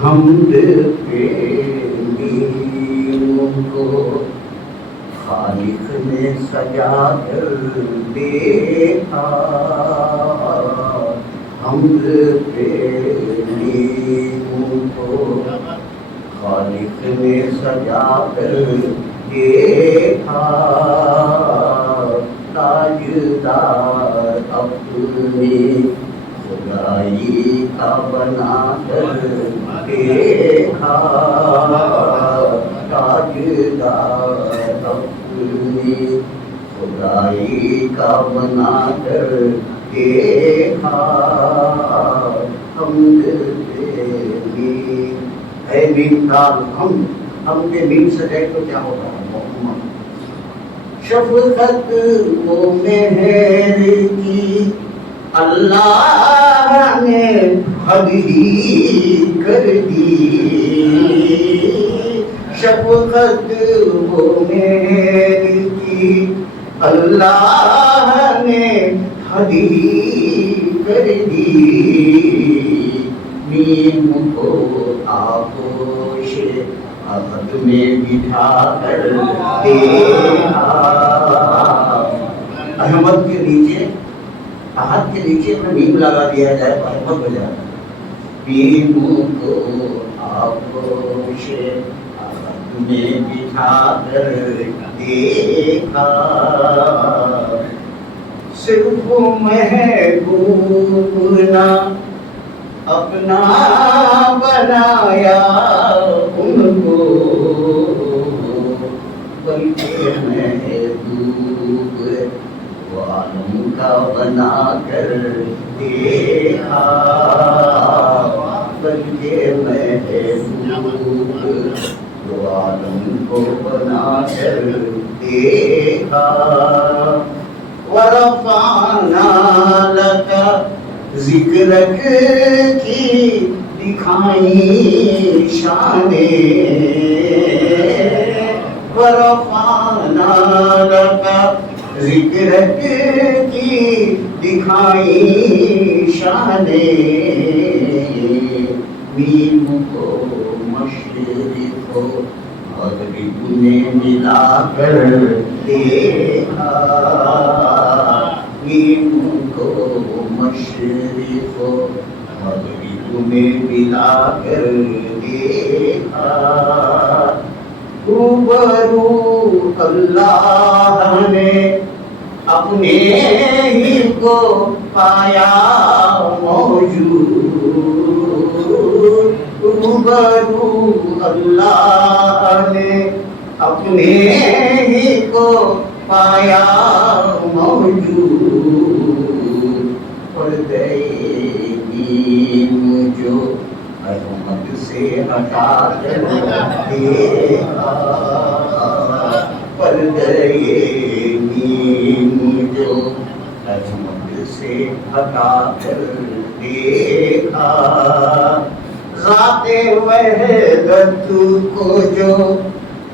حمد پہ نیم کو خالق نے سجا کر دیکھا، حمد پہ نیم کو خالق نے سجا کر دیکھا، تاجدار اپنی خدائی کا بنا کر دیکھا، تاجدار اپنی خدائی کا بنا کر دیکھا، حمد تیری اے میم دال ہم کے میم سے دیکھ تو کیا ہوگا؟ محمد شفقت و مہر کی اللہ نے حد ہی کر دی، شفقت و مہر کی اللہ نے حد ہی کر دی، نیم کو آغوش عہد میں بٹھا کر دیکھا، احمد کے نیچے عہد کے نیچے اپنا نیم لگا دیا جائے تو احمد ہو جائے گا، نیم کو آغوش عہد میں بٹھا کر دیکھا، صرف محبوب نہ اپنا بنایا ان کو، بلکہ محبوب عالم کا بنا کر دیکھا، بلکہ محبوب عالم کو بنا کر دیکھا، ورفعنا لک ذکرک کی دکھائیں شانیں، ورفعنا لک ذکرک کی دکھائیں شانیں، میم کو مشرق و مغرب میں ملا کر دیکھا، میم کو مشرق و مغرب میں ملا کر دیکھا، روبرو اللہ نے اپنے ہی کو پایا موجود، روبرو اللہ نے اپنے ہی کو پایا موجود، پردے نیم جو احمد سے ہٹا کر دیکھا، پردے نیم جو احمد سے ہٹا کر دیکھا، ذات وحدت کو جو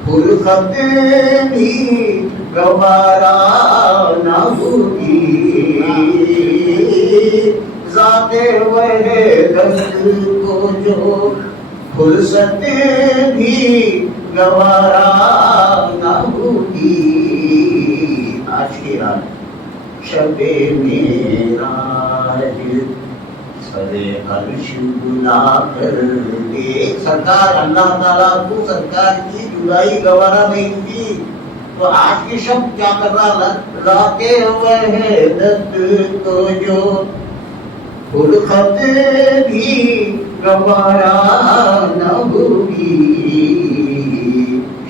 فرقت بھی گوارا نہ ہوگی، ذات وحدت کو جو فرصت بھی گوارا نہ ہوگی، آج کی رات شب معراج سرے عرش بلا کر دیکھ، سرکار اللہ تعالیٰ کو سرکار کی جدائی گوارا نہیں تھی، تو آج کی شب کیا کر رہا؟ ذات وحدت کو جو فرقت بھی گوارا نہ ہوگی،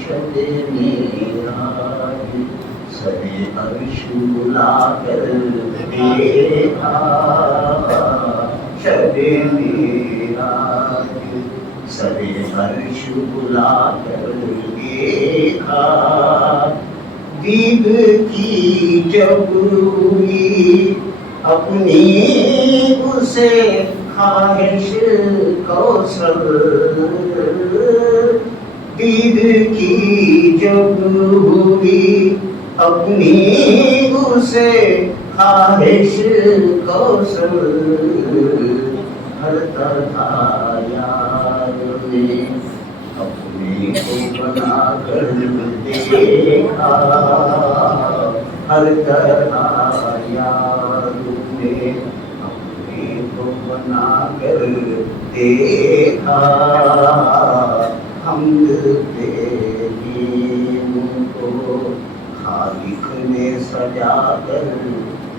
شب معراج سرے عرش بلا کر دیکھا، شب معراج سرے عرش بلا کر دیکھا، دید کی جب ہوئی اپنی اسے خواہش کوثر، دید کی جب ہوئی اپنی اسے خواہش کوثر، ہر طرح یار نے اپنے کو بنا کر دیکھا، ہر طرح یار نے اپنے کو بنا کر دیکھا، حمد تیری ان کو خالق نے سجا کر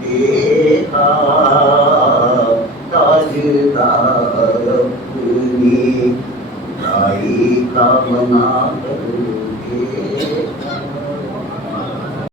دیکھا، تاجدار اپنی خدائی کا بنا کر